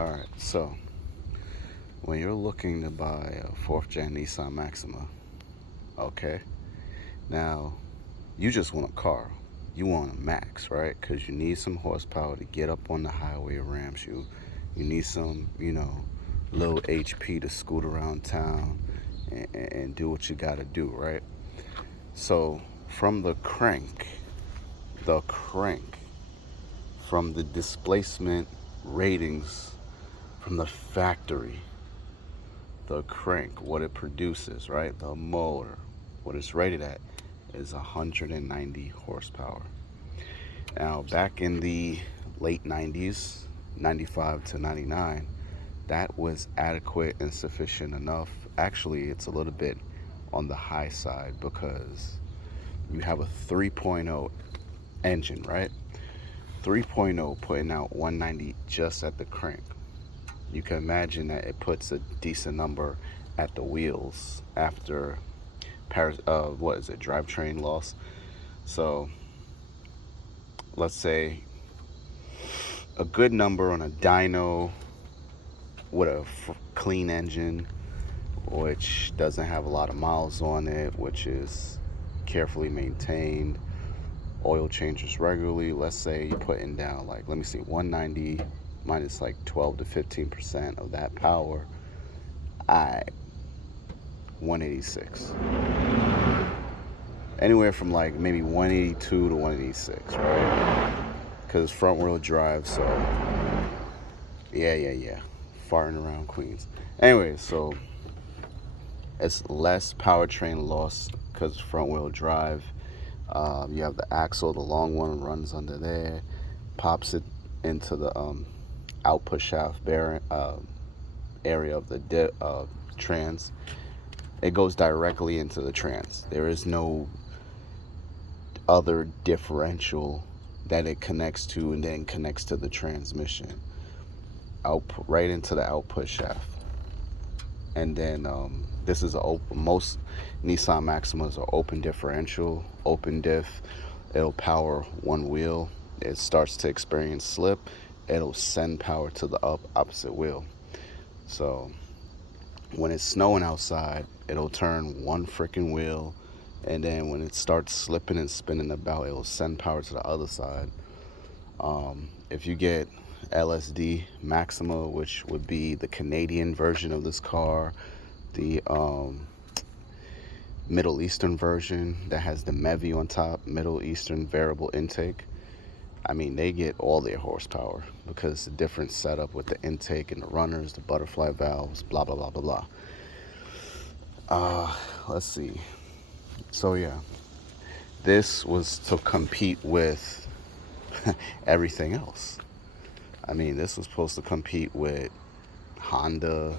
Alright, so when you're looking to buy a fourth gen Nissan Maxima, okay, now you just want a car. You want a max, right? Because you need some horsepower to get up on the highway ramps. You need some, low HP to scoot around town and do what you gotta do, right? So from the crank, from the displacement ratings from the factory, the crank, what it produces, right? The motor, what it's rated at is 190 horsepower. Now, back in the late 90s, 95 to 99, that was adequate and sufficient enough. Actually, it's a little bit on the high side because you have a 3.0 engine, right? 3.0 putting out 190 just at the crank. You can imagine that it puts a decent number at the wheels after what is it, drivetrain loss. So let's say a good number on a dyno with a clean engine, which doesn't have a lot of miles on it, which is carefully maintained, oil changes regularly. Let's say you're putting down, like, let me see, 190 minus like 12 to 15% of that power. I 186. Anywhere from like maybe 182 to 186, right? Because front wheel drive, so yeah. Farting around Queens. Anyway, so it's less powertrain loss because front wheel drive. You have the axle, the long one runs under there, pops it into the output shaft bearing area of the trans. It goes directly into the trans. There is no other differential that it connects to and then connects to the transmission. Output right into the output shaft. And then this is most Nissan Maximas are open differential, open diff. It'll power one wheel. It starts to experience slip, it'll send power to the opposite wheel. So when it's snowing outside, it'll turn one freaking wheel, and then when it starts slipping and spinning about, it'll send power to the other side. If you get LSD Maxima, which would be the Canadian version of this car, the Middle Eastern version that has the MEVI on top, Middle Eastern variable intake. I mean, they get all their horsepower because it's a different setup with the intake and the runners, the butterfly valves, blah, blah, blah, blah, blah. Let's see. So, yeah, this was to compete with everything else. I mean, this was supposed to compete with Honda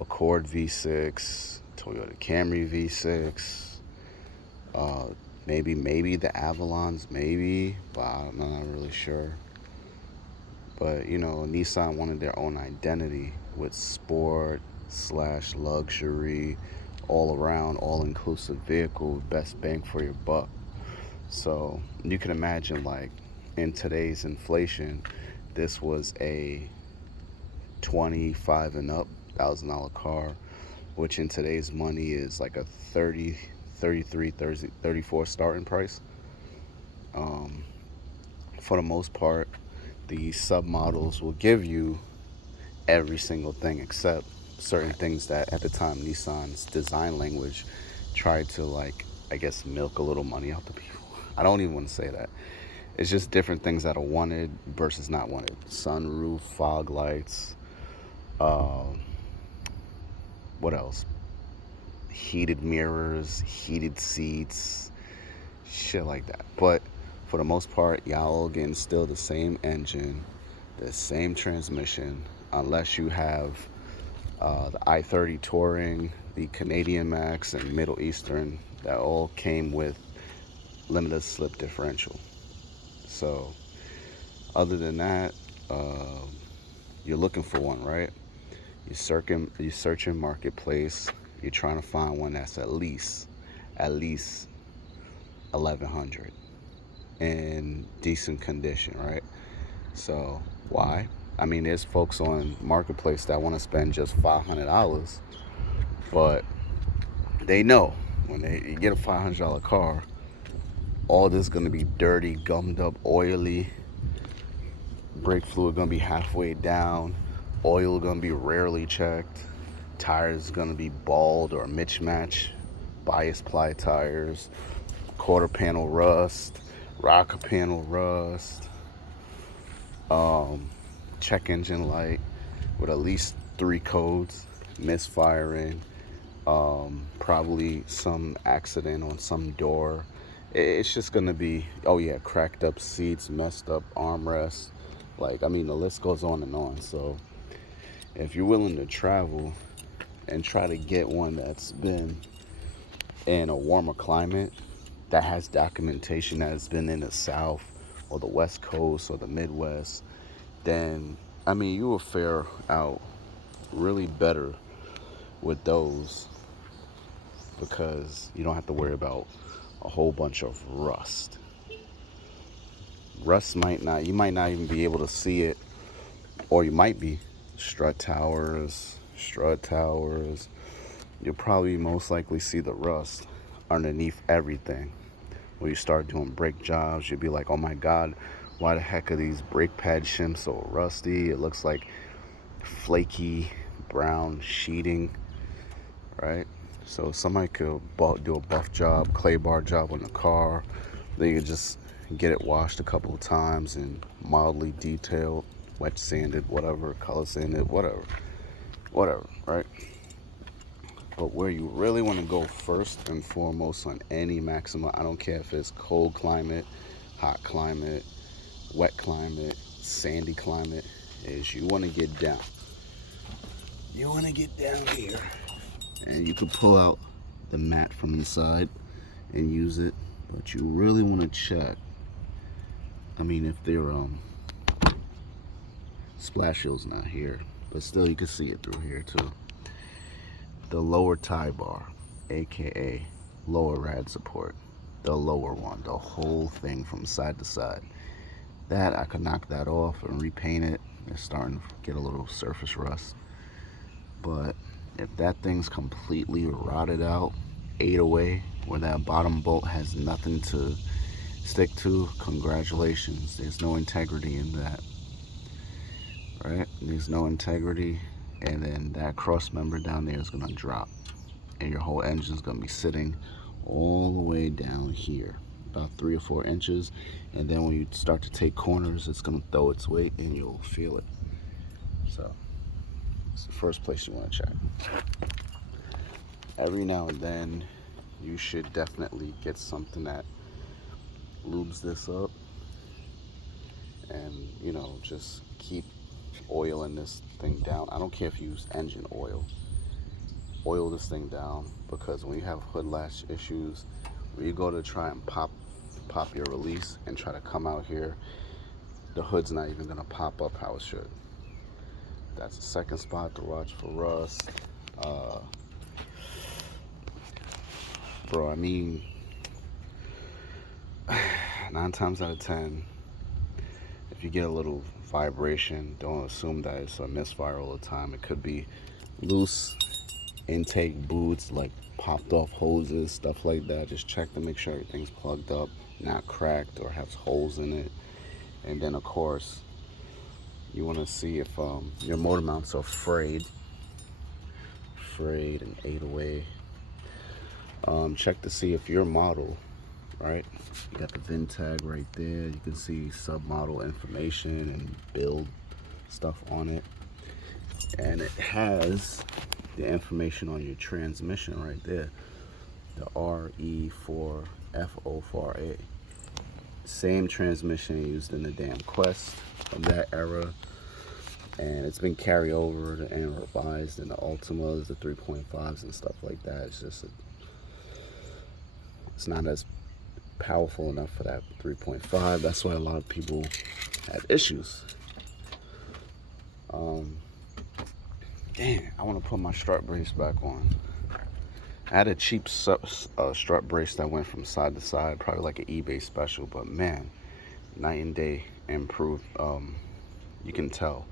Accord V6, Toyota Camry V6, maybe the Avalons, maybe, but I'm not really sure. But Nissan wanted their own identity with sport slash luxury, all around, all inclusive vehicle, best bang for your buck. So you can imagine, like, in today's inflation, this was a 25 and up $1,000 car, which in today's money is like a 30, 33, 30, 34 starting price. For the most part, the submodels will give you every single thing except certain things that at the time Nissan's design language tried to, like, I guess, milk a little money out the people. I don't even want to say that. It's just different things that are wanted versus not wanted. Sunroof, fog lights, what else? Heated mirrors, heated seats, shit like that. But for the most part, y'all getting still the same engine, the same transmission, unless you have the i30 Touring, the Canadian Max, and Middle Eastern that all came with limited slip differential. So other than that, you're looking for one, right? You're searching marketplace. You're trying to find one that's at least 1,100 in decent condition, right? So why? I mean, there's folks on Marketplace that want to spend just $500, but they know when they get a $500 car, all this is going to be dirty, gummed up, oily. Brake fluid going to be halfway down. Oil going to be rarely checked. Tires going to be bald or mismatch. Bias ply tires. Quarter panel rust. Rocker panel rust. Check engine light with at least 3 codes. Misfiring. Probably some accident on some door. It's just gonna be, oh yeah, cracked up seats, messed up armrests. Like, I mean, the list goes on and on. So if you're willing to travel and try to get one that's been in a warmer climate, that has documentation that has been in the South or the West Coast or the Midwest, then I mean, you will fare out really better with those, because you don't have to worry about a whole bunch of rust. Rust you might not even be able to see it, or you might be. Strut towers. You'll probably most likely see the rust underneath everything. When you start doing brake jobs, you'll be like, oh my God, why the heck are these brake pad shims so rusty? It looks like flaky brown sheeting, right? So somebody could do a buff job, clay bar job on the car. They could just get it washed a couple of times and mildly detailed, wet sanded, whatever, color sanded, whatever, right? But where you really want to go first and foremost on any Maxima, I don't care if it's cold climate, hot climate, wet climate, sandy climate, is you want to get down. You want to get down here, and you can pull out the mat from the side and use it, but you really want to check. I mean, if their splash shield's not here, but still you can see it through here too. The lower tie bar, aka lower rad support, the lower one, the whole thing from side to side. That I could knock that off and repaint it. It's starting to get a little surface rust. But if that thing's completely rotted out, ate away, where that bottom bolt has nothing to stick to, congratulations. There's no integrity in that, right? There's no integrity, and then that cross member down there is gonna drop, and your whole engine's gonna be sitting all the way down here, about 3 or 4 inches, and then when you start to take corners, it's gonna throw its weight and you'll feel it. So it's the first place you want to check. Every now and then you should definitely get something that lubes this up, and just keep oiling this thing down. I don't care if you use engine oil. Oil this thing down, because when you have hood latch issues, when you go to try and pop your release and try to come out here, the hood's not even gonna pop up how it should. That's the second spot to watch for rust. Bro, I mean, 9 times out of 10, if you get a little vibration, don't assume that it's a misfire all the time. It could be loose intake boots, like popped off hoses, stuff like that. Just check to make sure everything's plugged up, not cracked or has holes in it. And then of course, you want to see if your motor mounts are frayed and ate away. Check to see if your model, right? You got the VIN tag right there. You can see submodel information and build stuff on it. And it has the information on your transmission right there. The RE4F04A. Same transmission used in the damn Quest of that era. And it's been carried over and revised in the Ultimas, the 3.5s and stuff like that. It's just, it's not as powerful enough for that 3.5. That's why a lot of people have issues. Damn, I want to put my strut brace back on. I had a cheap strut brace that went from side to side, probably like an eBay special, but man, night and day improved. You can tell.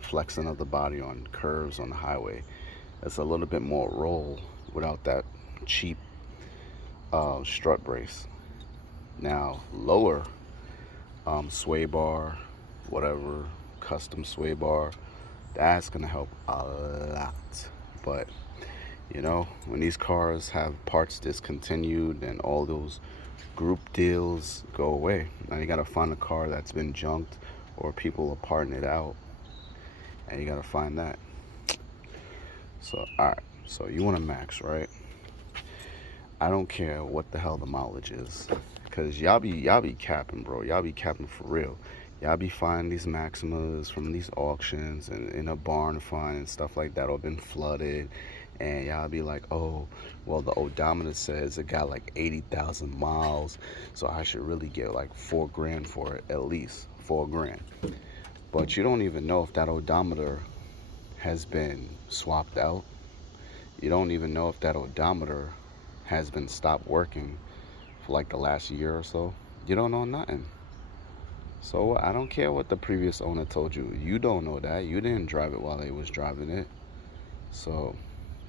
flexing of the body on curves on the highway. It's a little bit more roll without that cheap strut brace. Now, lower sway bar, whatever, custom sway bar, that's gonna help a lot. But when these cars have parts discontinued and all those group deals go away, now you gotta find a car that's been junked or people are parting it out, and you gotta find that. So, all right. So you want a max, right? I don't care what the hell the mileage is, cause y'all be capping, bro. Y'all be capping for real. Y'all be finding these Maximas from these auctions and in a barn find and stuff like that, or been flooded, and y'all be like, oh, well the odometer says it got like 80,000 miles, so I should really get like 4 grand for it, at least 4 grand. But you don't even know if that odometer has been swapped out. You don't even know if that odometer has been stopped working for like the last year or so. You don't know nothing. So I don't care what the previous owner told you. You don't know that. You didn't drive it while they was driving it. So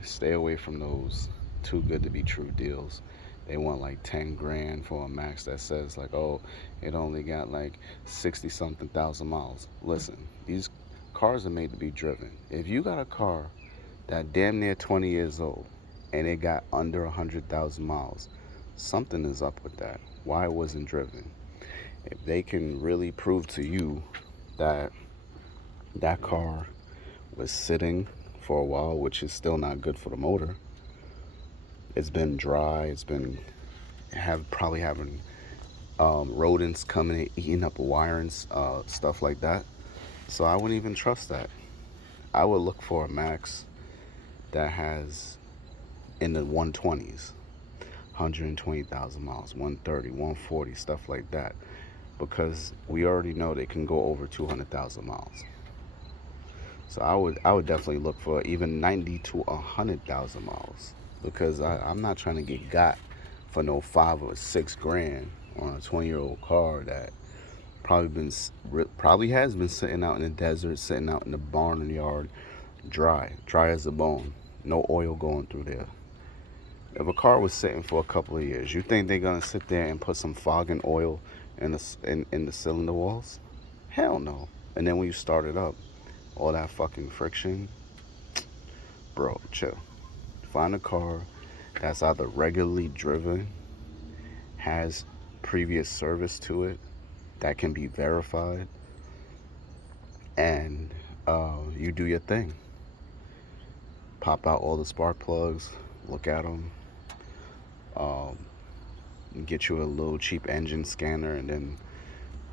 stay away from those too good to be true deals. They want like 10 grand for a max that says like, oh, it only got like 60 something thousand miles. Listen, these cars are made to be driven. If you got a car that damn near 20 years old and it got under 100,000 miles, something is up with that. Why it wasn't driven? If they can really prove to you that that car was sitting for a while, which is still not good for the motor, it's been dry, it's been probably having rodents coming and eating up wires, stuff like that. So I wouldn't even trust that. I would look for a max that has in the 120s, 120,000 miles, 130, 140, stuff like that, because we already know they can go over 200,000 miles. So I would definitely look for even 90 to 100,000 miles, because I'm not trying to get got for no 5 or 6 grand on a 20-year-old car that probably has been sitting out in the desert, sitting out in the barn yard, dry as a bone, no oil going through there. If a car was sitting for a couple of years, you think they're gonna sit there and put some fogging oil in the cylinder walls? Hell no. And then when you start it up, all that fucking friction, bro, chill. Find a car that's either regularly driven, has previous service to it that can be verified, and you do your thing. Pop out all the spark plugs, look at them, um, get you a little cheap engine scanner, and then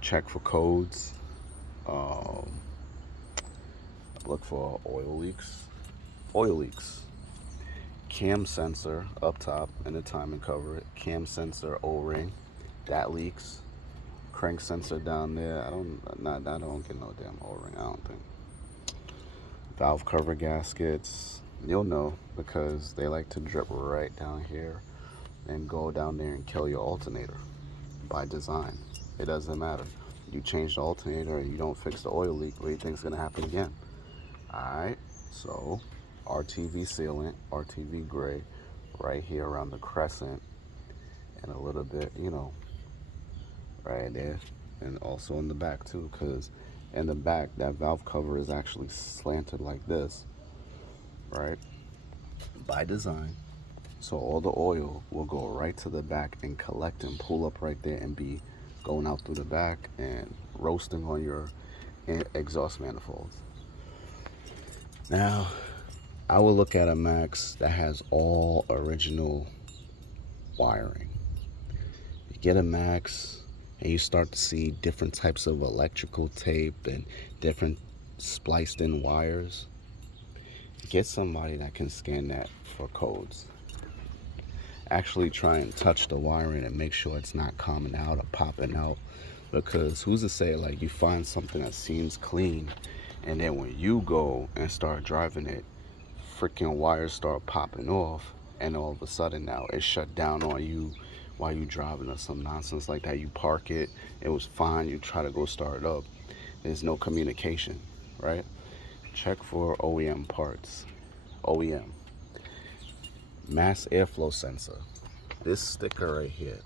check for codes. Um, look for oil leaks. Oil leaks. Cam sensor up top in the timing cover. Cam sensor O-ring that leaks. Crank sensor down there. I don't get no damn O-ring. I don't think. Valve cover gaskets. You'll know because they like to drip right down here and go down there and kill your alternator by design. It doesn't matter. You change the alternator and you don't fix the oil leak, what do you think is going to happen again? Alright, so RTV sealant, RTV gray, right here around the crescent, and a little bit, right there, and also in the back too, because in the back, that valve cover is actually slanted like this, right? By design. So all the oil will go right to the back and collect and pull up right there and be going out through the back and roasting on your exhaust manifolds. Now, I will look at a Max that has all original wiring. You get a Max and you start to see different types of electrical tape and different spliced in wires. Get somebody that can scan that for codes. Actually try and touch the wiring and make sure it's not coming out or popping out, because who's to say like you find something that seems clean and then when you go and start driving it, freaking wires start popping off, and all of a sudden now it's shut down on you while you driving or some nonsense like that. You park it, it was fine, you try to go start it up, there's no communication, right? check for OEM parts. OEM, mass airflow sensor. This sticker right here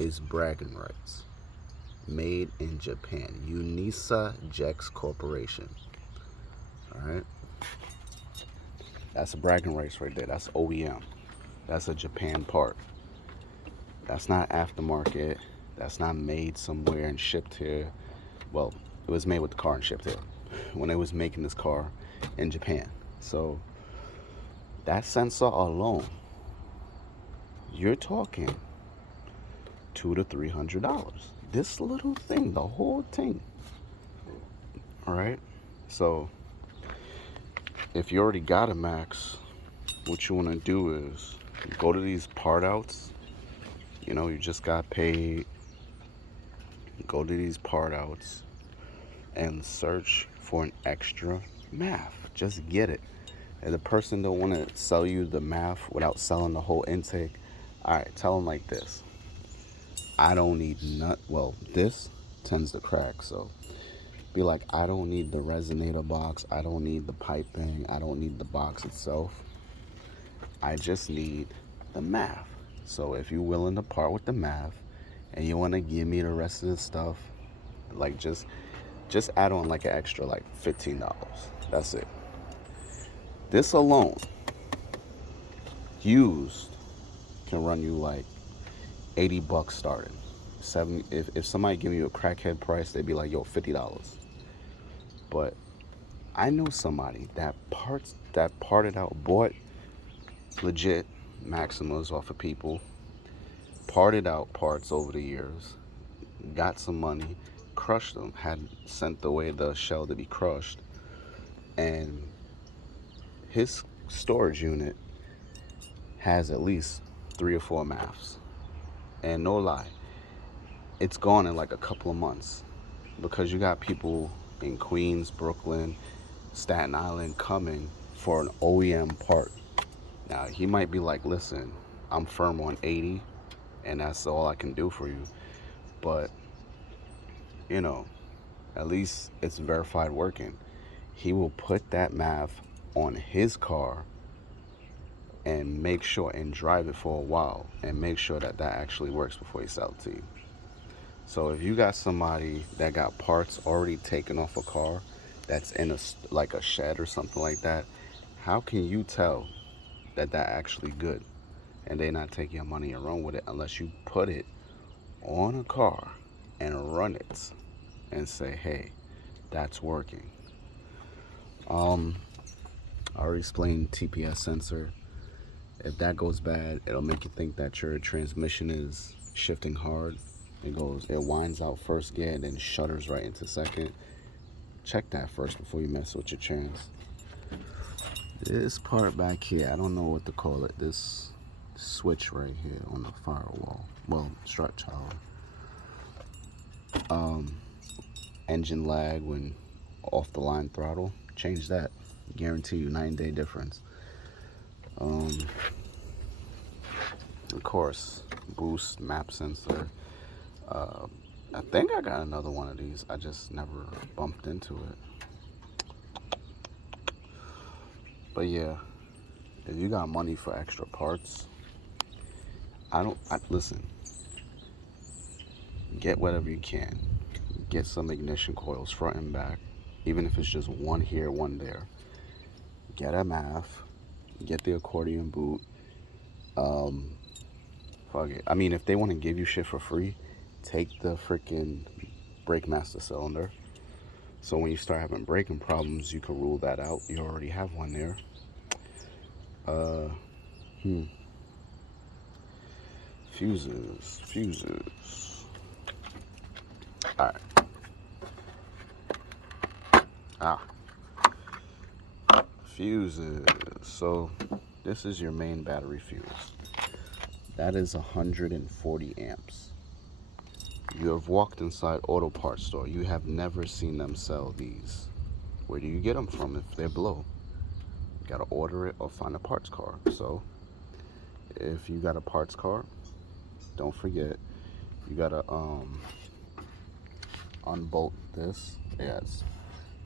is bragging rights. Made in Japan. Unisa Jex Corporation. Alright? That's a bragging rights right there. That's OEM. That's a Japan part. That's not aftermarket. That's not made somewhere and shipped here. Well, it was made with the car and shipped here when they was making this car in Japan. So that sensor alone, you're talking $200 to $300. This little thing, the whole thing. All right. So if you already got a Max, what you want to do is go to these part outs. You know, you just got paid. Go to these part outs and search for an extra MAF. Just get it. If the person don't want to sell you the MAF without selling the whole intake, all right, tell them like this. I don't need well, this tends to crack, so be like, I don't need the resonator box, I don't need the piping, I don't need the box itself. I just need the MAF. So if you're willing to part with the MAF and you want to give me the rest of the stuff, like just add on like an extra like $15. That's it. This alone, used, can run you like $80 starting. If somebody give you a crackhead price, they'd be like, yo, $50. But I know somebody that parted out, bought legit Maximas off of people, parted out parts over the years, got some money, crushed them, had sent away the shell to be crushed, and his storage unit has at least 3 or 4 MAFs. And no lie, it's gone in like a couple of months because you got people in Queens, Brooklyn, Staten Island coming for an OEM part. Now, he might be like, listen, I'm firm on 80 and that's all I can do for you. But, you know, at least it's verified working. He will put that MAF on his car and make sure and drive it for a while and make sure that that actually works before he sells it to you. So if you got somebody that got parts already taken off a car that's in a shed or something like that, how can you tell that that actually good and they not take your money and run with it unless you put it on a car and run it and say, hey, that's working. I already explained TPS sensor. If that goes bad, it'll make you think that your transmission is shifting hard. It winds out first gear and then shutters right into second. Check that first before you mess with your trans. This part back here, I don't know what to call it. This switch right here on the firewall. Well, strut child. Engine lag when off the line throttle. Change that. Guarantee you 9-day difference. Of course, boost map sensor. I think I got another one of these. I just never bumped into it. But yeah, if you got money for extra parts, listen, get whatever you can. Get some ignition coils front and back, even if it's just one here, one there. Get a MAF, get the accordion boot. Fuck it. I mean, if they want to give you shit for free, take the freaking brake master cylinder. So when you start having braking problems, you can rule that out. You already have one there. Fuses. All right. Fuses. So this is your main battery fuse. That is 140 amps. You have walked inside auto parts store. You have never seen them sell these. Where do you get them from if they're below? You gotta order it or find a parts car. So if you got a parts car, don't forget you gotta unbolt this. Yes,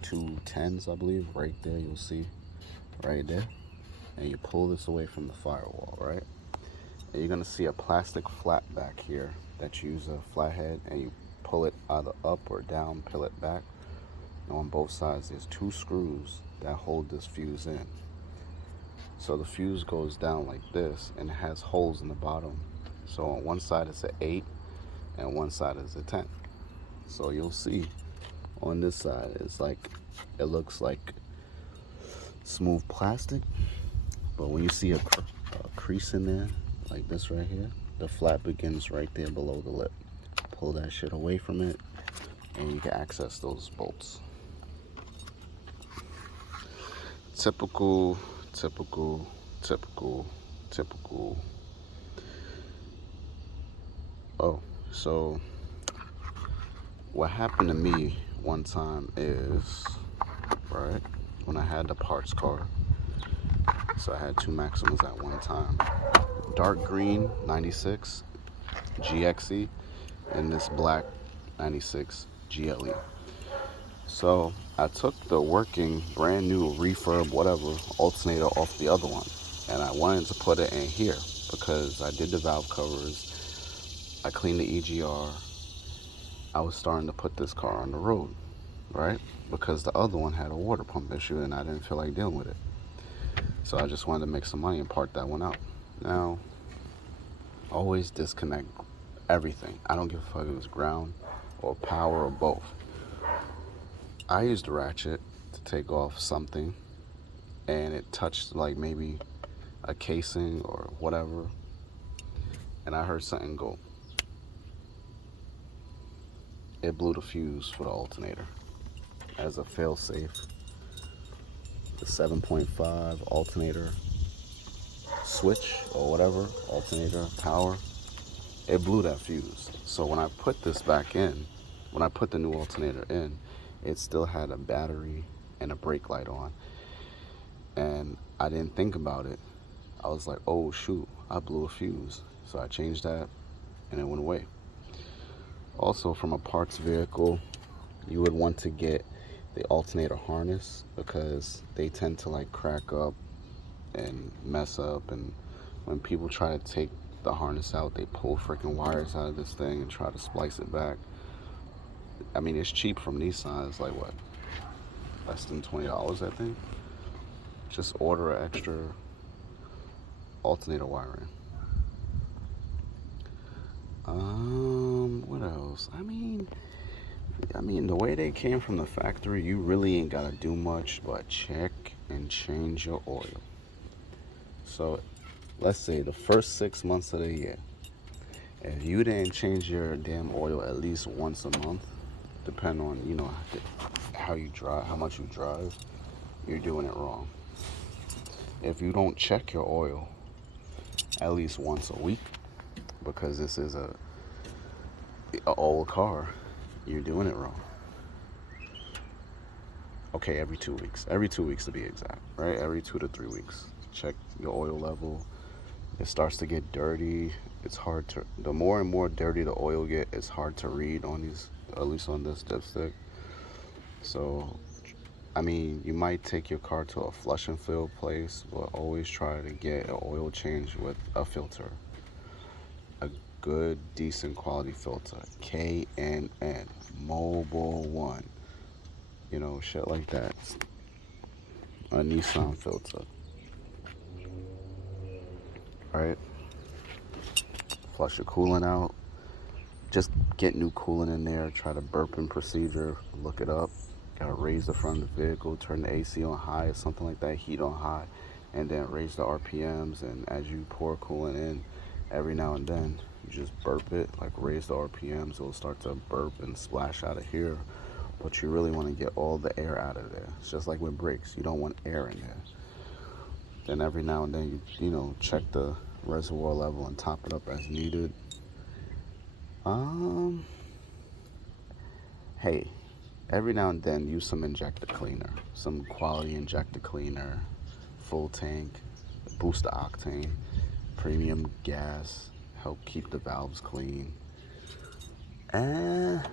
210s, I believe. Right there, you'll see, right there. And you pull this away from the firewall, right? And you're gonna see a plastic flap back here that you use a flathead, and you pull it either up or down, peel it back. And on both sides, there's 2 screws that hold this fuse in. So the fuse goes down like this, and it has holes in the bottom. So on one side it's an 8, and one side is a 10. So you'll see on this side, it's like, it looks like smooth plastic, but when you see a crease in there, like this right here, the flap begins right there below the lip. Pull that shit away from it, and you can access those bolts. Typical. Oh, so what happened to me one time is, right, when I had the parts car, so I had 2 Maximas at one time. Dark green 96 GXE and this black 96 GLE. So I took the working, brand new refurb, whatever, alternator off the other one, and I wanted to put it in here because I did the valve covers, I cleaned the EGR, I was starting to put this car on the road, right? Because the other one had a water pump issue and I didn't feel like dealing with it. So I just wanted to make some money and park that one out. Now, always disconnect everything. I don't give a fuck if it's ground or power or both. I used a ratchet to take off something, and it touched like maybe a casing or whatever, and I heard something go. It blew the fuse for the alternator. As a fail-safe, the 7.5 alternator switch or whatever, alternator power, it blew that fuse. So when I put this back in, when I put the new alternator in, it still had a battery and a brake light on. And I didn't think about it. I was like, oh shoot, I blew a fuse. So I changed that and it went away. Also, from a parts vehicle, you would want to get the alternator harness because they tend to like crack up and mess up, and when people try to take the harness out, they pull freaking wires out of this thing and try to splice it back. I mean, it's cheap from Nissan. It's like what, less than $20, I think. Just order an extra alternator wiring. What else? I mean, the way they came from the factory, you really ain't gotta do much but check and change your oil. So, let's say the first 6 months of the year, if you didn't change your damn oil at least once a month, depending on, you know, how you drive, how much you drive, you're doing it wrong. If you don't check your oil at least once a week, because this is a old car, you're doing it wrong. Okay, every 2 weeks. Every 2 weeks to be exact, right? Every 2 to 3 weeks. Check your oil level. It starts to get dirty. It's hard to, the more and more dirty the oil get, it's hard to read on these, at least on this dipstick. So, I mean, you might take your car to a flush and fill place, but always try to get an oil change with a filter. A good, decent quality filter. K&N, Mobile One. You know, shit like that. A Nissan filter. Right? Flush your coolant out. Just get new coolant in there. Try the burping procedure. Look it up. Gotta raise the front of the vehicle. Turn the AC on high or something like that. Heat on high. And then raise the RPMs. And as you pour coolant in, every now and then, you just burp it. Like raise the RPMs. It'll start to burp and splash out of here. But you really want to get all the air out of there. It's just like with brakes. You don't want air in there. Then every now and then, you know, check the reservoir level and top it up as needed. Hey, every now and then use some injector cleaner, some quality injector cleaner, full tank, boost the octane, premium gas, help keep the valves clean. And